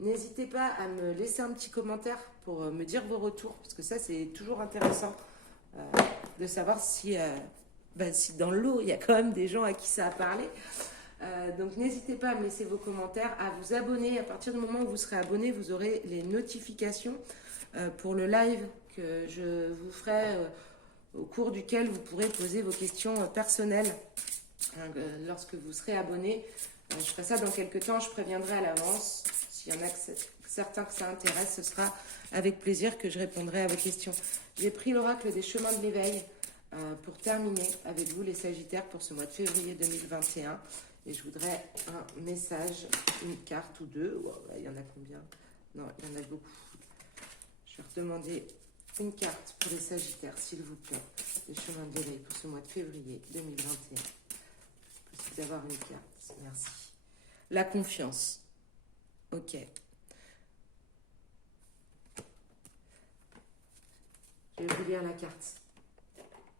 N'hésitez pas à me laisser un petit commentaire pour me dire vos retours, parce que ça, c'est toujours intéressant euh, de savoir si dans le lot, il y a quand même des gens à qui ça a parlé. Donc n'hésitez pas à me laisser vos commentaires, à vous abonner. À partir du moment où vous serez abonné, vous aurez les notifications pour le live que je vous ferai, au cours duquel vous pourrez poser vos questions personnelles lorsque vous serez abonné. Je ferai ça dans quelques temps, je préviendrai à l'avance. S'il y en a certains que ça intéresse, ce sera avec plaisir que je répondrai à vos questions. J'ai pris l'oracle des chemins de l'éveil pour terminer avec vous les Sagittaires pour ce mois de février 2021. Et je voudrais un message, une carte ou deux. Oh, il y en a combien? Non, il y en a beaucoup. Je vais redemander une carte pour les Sagittaires, s'il vous plaît. Les chemins de l'éveil pour ce mois de février 2021. Possible d'avoir une carte. Merci. La confiance. Ok. Je vais vous lire la carte.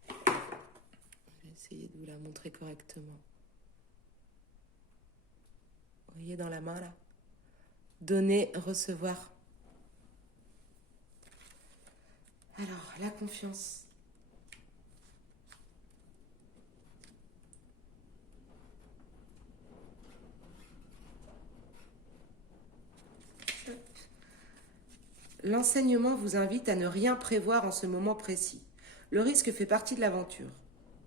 Je vais essayer de vous la montrer correctement. Vous voyez dans la main là? Donner, recevoir. Alors, la confiance. L'enseignement vous invite à ne rien prévoir en ce moment précis. Le risque fait partie de l'aventure.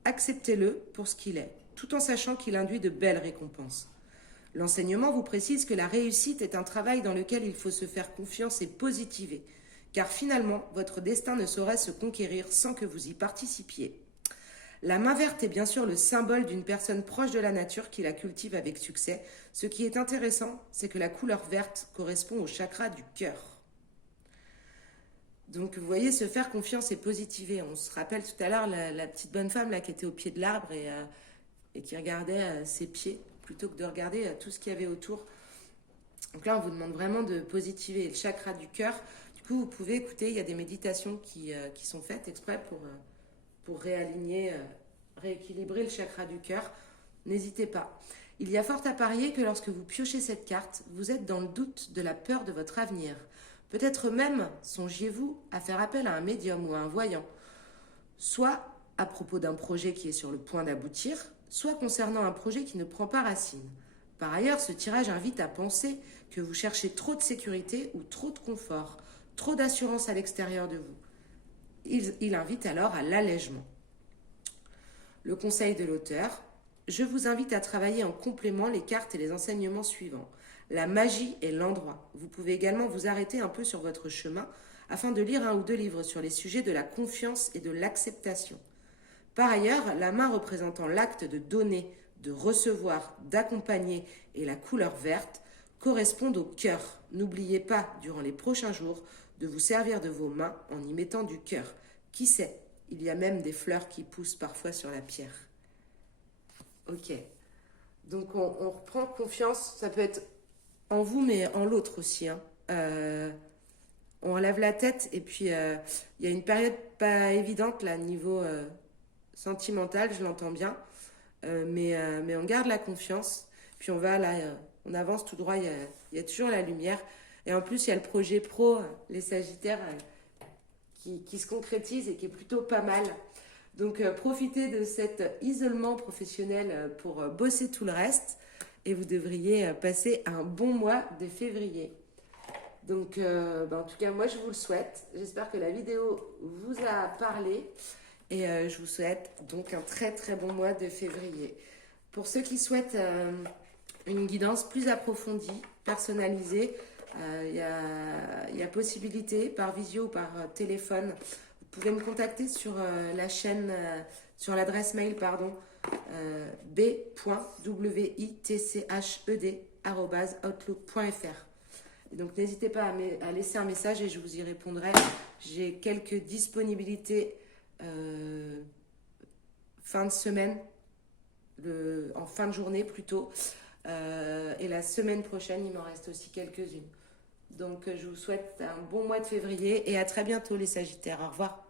Acceptez-le pour ce qu'il est, tout en sachant qu'il induit de belles récompenses. L'enseignement vous précise que la réussite est un travail dans lequel il faut se faire confiance et positiver, car finalement, votre destin ne saurait se conquérir sans que vous y participiez. La main verte est bien sûr le symbole d'une personne proche de la nature qui la cultive avec succès. Ce qui est intéressant, c'est que la couleur verte correspond au chakra du cœur. Donc vous voyez, se faire confiance et positiver. On se rappelle tout à l'heure la petite bonne femme là, qui était au pied de l'arbre et qui regardait ses pieds plutôt que de regarder tout ce qu'il y avait autour. Donc là, on vous demande vraiment de positiver le chakra du cœur. Du coup, vous pouvez écouter, il y a des méditations qui sont faites exprès pour réaligner, rééquilibrer le chakra du cœur. N'hésitez pas. Il y a fort à parier que lorsque vous piochez cette carte, vous êtes dans le doute de la peur de votre avenir. Peut-être même songiez-vous à faire appel à un médium ou à un voyant, soit à propos d'un projet qui est sur le point d'aboutir, soit concernant un projet qui ne prend pas racine. Par ailleurs, ce tirage invite à penser que vous cherchez trop de sécurité ou trop de confort, trop d'assurance à l'extérieur de vous. Il invite alors à l'allègement. Le conseil de l'auteur: je vous invite à travailler en complément les cartes et les enseignements suivants. La magie est l'endroit. Vous pouvez également vous arrêter un peu sur votre chemin afin de lire un ou deux livres sur les sujets de la confiance et de l'acceptation. Par ailleurs, la main représentant l'acte de donner, de recevoir, d'accompagner et la couleur verte correspondent au cœur. N'oubliez pas, durant les prochains jours, de vous servir de vos mains en y mettant du cœur. Qui sait, il y a même des fleurs qui poussent parfois sur la pierre. Ok. Donc on reprend confiance, ça peut être en vous mais en l'autre aussi. On enlève la tête et puis il y a une période pas évidente là niveau sentimental, je l'entends bien, mais on garde la confiance, puis on va là, on avance tout droit, il y a toujours la lumière. Et en plus il y a le projet pro, les Sagittaires, qui se concrétise et qui est plutôt pas mal. Donc profitez de cet isolement professionnel pour bosser tout le reste et vous devriez passer un bon mois de février. Donc en tout cas moi je vous le souhaite. J'espère que la vidéo vous a parlé et je vous souhaite donc un très très bon mois de février. Pour ceux qui souhaitent une guidance plus approfondie, personnalisée, il y a possibilité par visio ou par téléphone. Vous pouvez me contacter sur la chaîne, sur l'adresse mail, b.witched@outlook.fr. Et donc n'hésitez pas à laisser un message et je vous y répondrai. J'ai quelques disponibilités fin de semaine, en fin de journée plutôt. Et la semaine prochaine, il m'en reste aussi quelques-unes. Donc je vous souhaite un bon mois de février et à très bientôt les Sagittaires. Au revoir.